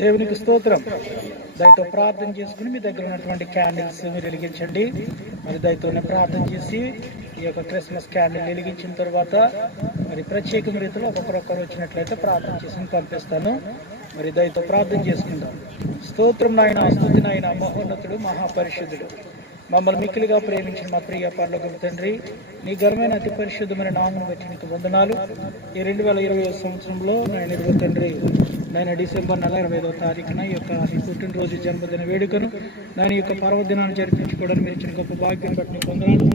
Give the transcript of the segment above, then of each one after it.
దేవునికి స్తోత్రం. దయతో ప్రార్థన చేసుకుని మీ దగ్గర ఉన్నటువంటి క్యాండిల్స్ మీరు వెలిగించండి. మరి దయతోనే ప్రార్థన చేసి ఈ యొక్క క్రిస్మస్ క్యాండిల్ వెలిగించిన తర్వాత మరి ప్రత్యేక రీతిలో ఒక్కొక్కరు వచ్చినట్లయితే ప్రార్థన చేసి పంపిస్తాను. మరి దయతో ప్రార్థన చేసుకుందాం. స్తోత్రం నాయన, స్తుతి నాయన, మహోన్నతుడు, మహాపరిశుద్ధుడు, మమ్మల్ని మిక్కిలిగా ప్రేమించిన మా ప్రియ పరలోకపు తండ్రి, నీ ఘనమైన అతి పరిశుద్ధమైన నామమును బట్టి నీకు వందనాలు. ఈ 2020 సంవత్సరంలో నాయన ఇరుగు తండ్రి నాయన డిసెంబర్ నెల 25వ తారీఖున ఈ యొక్క పుట్టినరోజు జన్మదిన వేడుకను నాయన యొక్క పర్వదినాన్ని జరిపించుకోవడానికి మీరు ఇచ్చిన గొప్ప భాగ్యం బట్టి నీకు వందనాలు.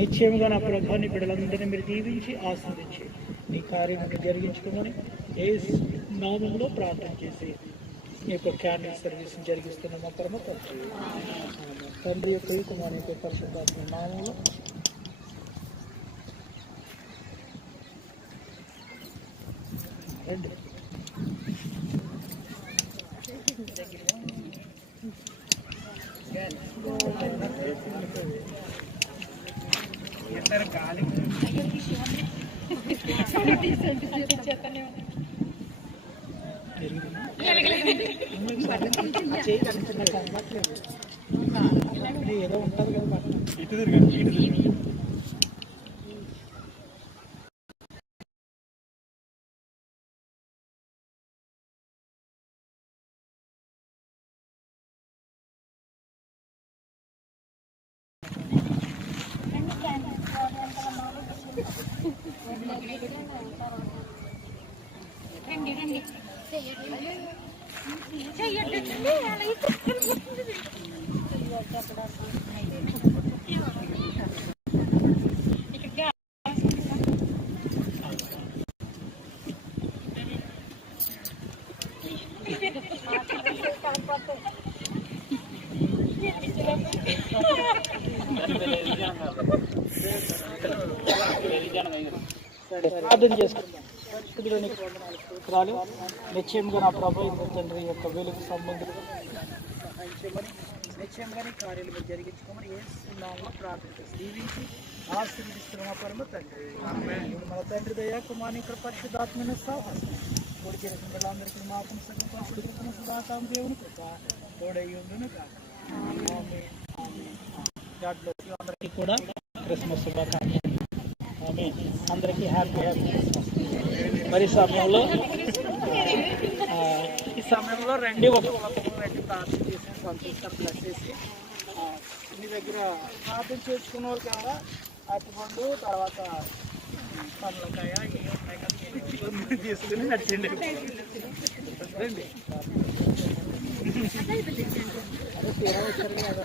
నిశ్చయంగా నా ప్రభాని బిడ్డలందరినీ మీరు దీవించి ఆస్వాదించి నీ కార్యం జరిగించుకోమని యేసు నామములో ప్రార్థన చేసి ఈ యొక్క క్యాండిల్ సర్వీస్ జరిగిస్తున్న మా పరమ తండ్రి యొక్క కుమారుని యొక్క పరిశుద్ధాత్మ నామములో రండి. ఏదో ఉంటుంది కదా ఇటు తిరగండి. ప్రార్థన చేసుకుంటాం. నిశ్చయంగా నా ప్రభు తండ్రి యొక్క వెలుగు సంబంధులు సహాయించమని నిశ్చయంగా కార్యాలు మీరు జరిగించుకోమని ఏసునామములో ప్రార్థన చేసి దీవించి ఆశీర్వదిస్తున్న పరమ తండ్రి. మన తండ్రి దయా కుమారుని ఇక్కడ పరిశుద్ధాత్మైన సాహసం కోడి చేసిన పిల్లలందరికీ మాపం సగం పరిశుద్ధ సుధాకాం దేవుని కృప తోడై ఉండును కాక. అందరికీ కూడా క్రిస్మస్ శుభాకాంక్షలు. అందరికీ హ్యాపీ క్రిస్మస్. మరి ఈ సమయంలో రండి, ఒక్కొక్కరు రండి, ప్రార్థన చేసి సంతోషం ప్లస్ చేసి మీ దగ్గర ప్రార్థన చేసుకున్న వాళ్ళు కదా అరటిపండు, తర్వాత పండ్లకాయ ఏ ఉన్నాయి కదా తీసుకుని నచ్చండి. రండి. అదే తీరా వచ్చారు కదా